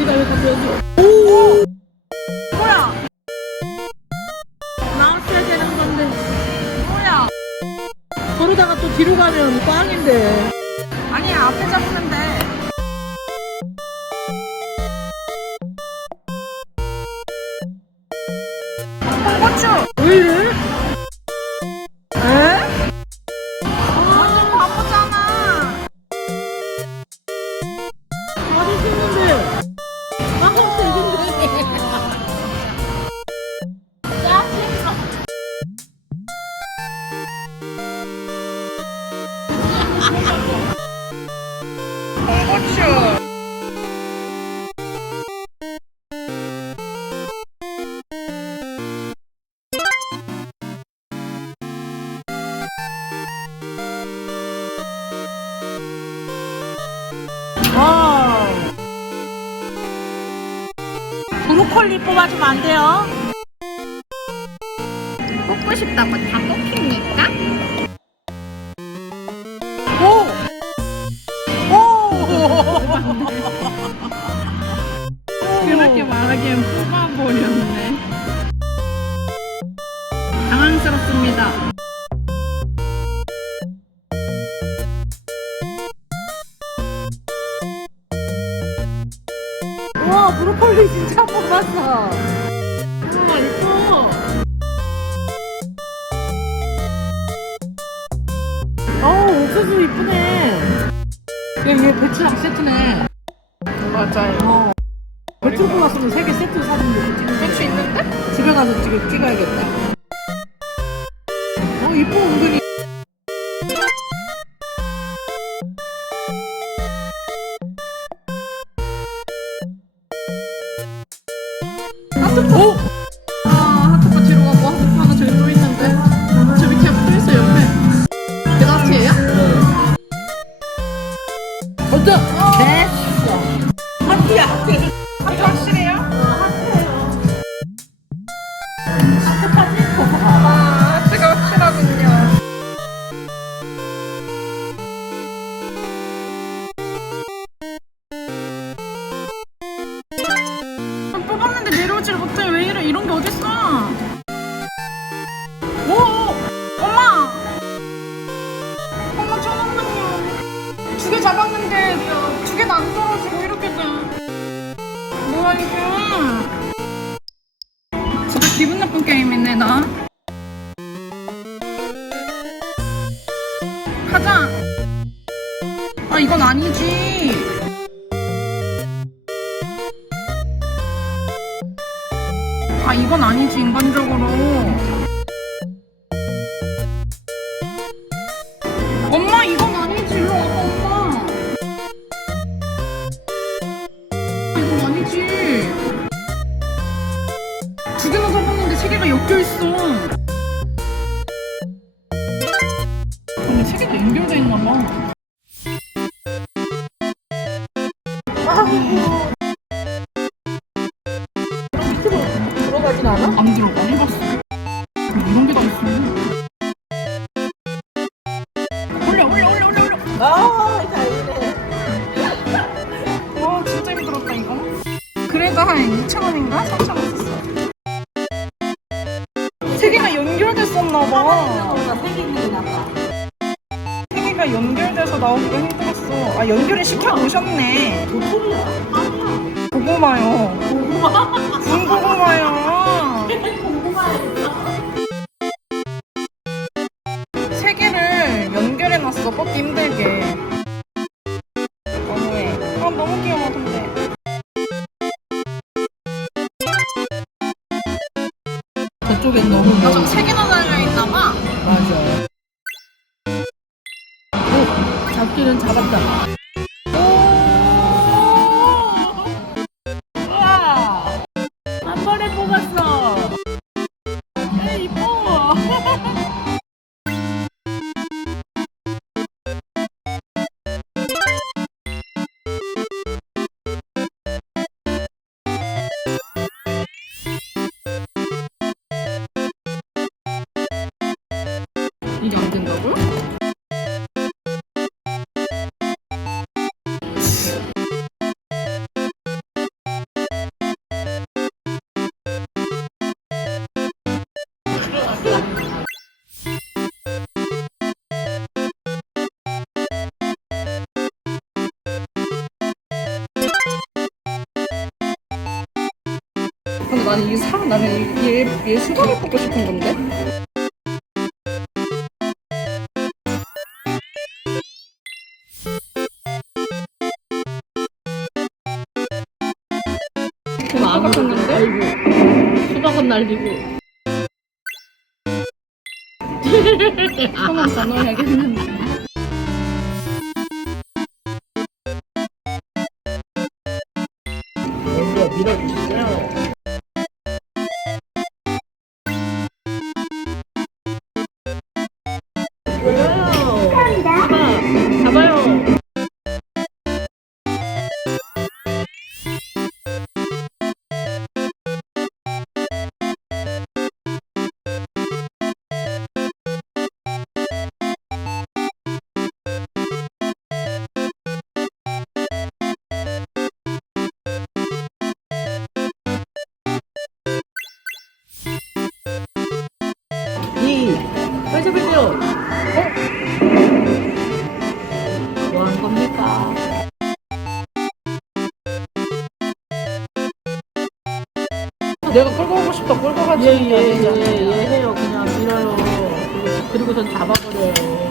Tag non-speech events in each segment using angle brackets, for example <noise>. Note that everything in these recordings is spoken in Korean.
다리가 왜 갑자기 여기 오 뭐야? 나왔어야 되는 건데 뭐야? 저러다가 또 뒤로 가면 꽝인데 아니 앞에 잡으면 돼. 홍고추. 홍고추. 와 브로콜리 뽑아주면 안 돼요? 뽑고 싶다고 다 뽑힙니 그렇게 말하기엔 뽑아버렸네. 당황스럽습니다. 와 브로콜리 진짜 뽑았어 우와 이뻐 어우 옥수수 이쁘네 야 얘 배추랑 세트네 맞아요. 어 배추 뽑았으면 세개 세트 사주면 되겠지 배추 있는데? 집에 가서 지금 찍어야겠다 어 이뻐 은근히. 오! 아, 하트포 뒤로 가고 하트포 하나 저기 또 있는데. 저 밑에 붙어 있어 옆에. 계란티예요? 먼저 기분 나쁜 게임이네 나. 가자. 아 이건 아니지. 아 이건 아니지 인간적으로. 들어가진 않아? 안 들어가 해봤어. 이런 게 다 있어. 올려 올려 올려 올려 올려. 아 다행이네 <laughs> 와 진짜 힘들었다 이거. 그래도 한 2천 원인가 3천 원 썼어. 세 개가 연결됐었나 봐. 세개 세 개가 연결돼서 나오기가 힘들었어. 아 연결을 시켜 놓으셨네. 고구마요. 고구마 무슨 고구마요? 세 개를 연결해놨어 뽑기 힘들게. 너무해. 아 너무 귀여워 근데. 저쪽엔 너무 아, 멀좀세 개나 달려있나 봐. 맞아 오 잡기는 잡았다 근데 나는 이 사, 나는 얘, 얘 수박을 뽑고 싶은 건데? 수박 같았는데? 아이고. 수박은 날리고. 수박은 전화해야겠는데. 먼저 밀어주세요. 어? 뭐 하는 겁니까? 내가 끌고 오고 싶다, 끌고 가지. 예, 예, 예, 예, 해요. 그냥 밀어요. 그리고 전 잡아버려요.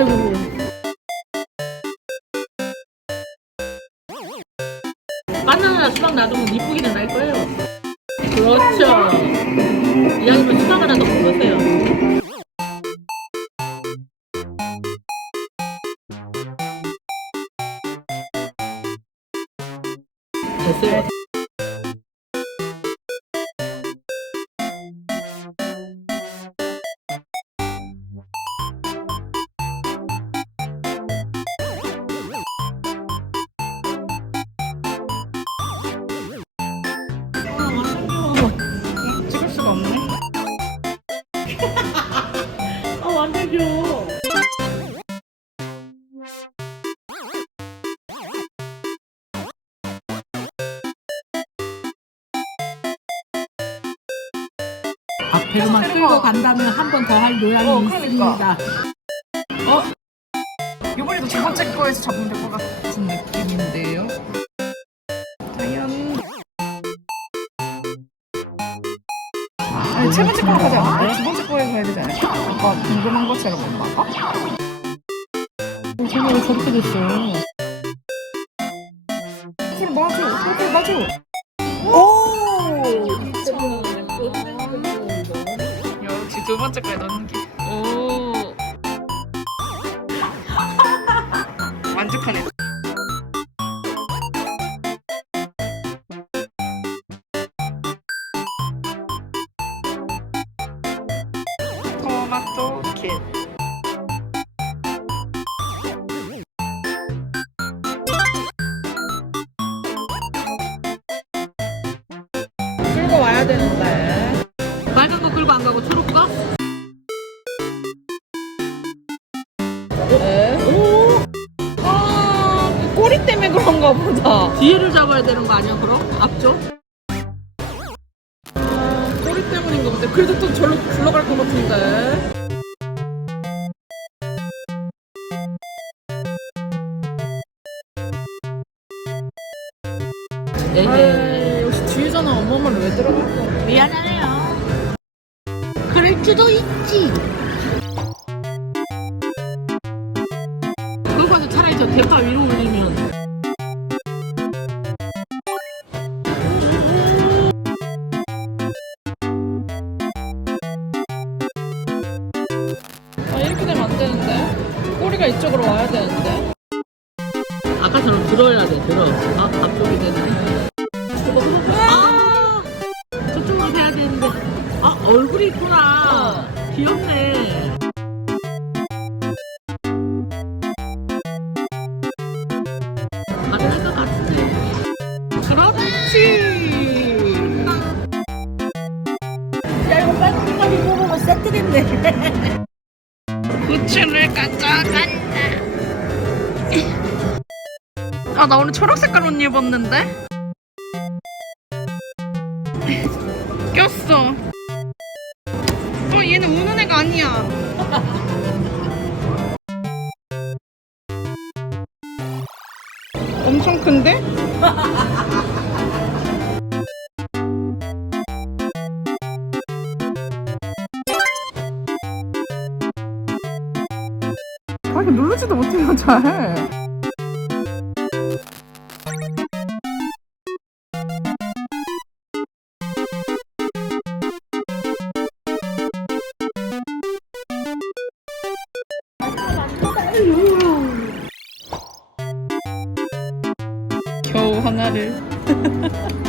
아이고. 바나나 수박 놔두면 이쁘기는 날 거예요. 그렇죠. 이왕이면 수박 하나 더 먹으세요. 됐어요. 아, 완전 귀여워. 앞에로만 끌고 간다면 한 번 더 할 노량이 어, 그러니까. 있습니다. 이번에도 두 번째 거에서 잡으면 될것 같은 느낌인데요. 과연. 아니, 세 번째 거로 않을까? 두 번째 가야 되지 않을까? 아까 궁금한 것처럼 엄마가? 어, 저는 왜 저렇게 됐어요? 그래, 맞아. 그래, 맞아. 오! 역시 두 번째 거에 넣는 게 오. 와야 되는데. 빨간 거 끌고 안 가고 초록 거? 네. 오. 아, 꼬리 때문에 그런가 보다. 뒤에를 잡아야 되는 거 아니야 그럼? 앞쪽? 아, 꼬리 때문인가 본데. 그래도 또 절로 굴러갈 것 같은데. 에헤 왜 들어갈 거? 미안하네요 그럴 수도 있지 그거 가서 차라리 저 대파 위로 올리면 얼굴이 있구나 귀엽네 가능할 것 같은데 그렇지 야 이거 빨간 색깔 입어보면 세트 됐네 부츠를 가져간다. 아, 나 오늘 초록 색깔 옷 입었는데? 꼈어. 어, 엄청 큰데? 아, 이게 누르지도 못해요, 잘. <laughs> 겨우 하나를.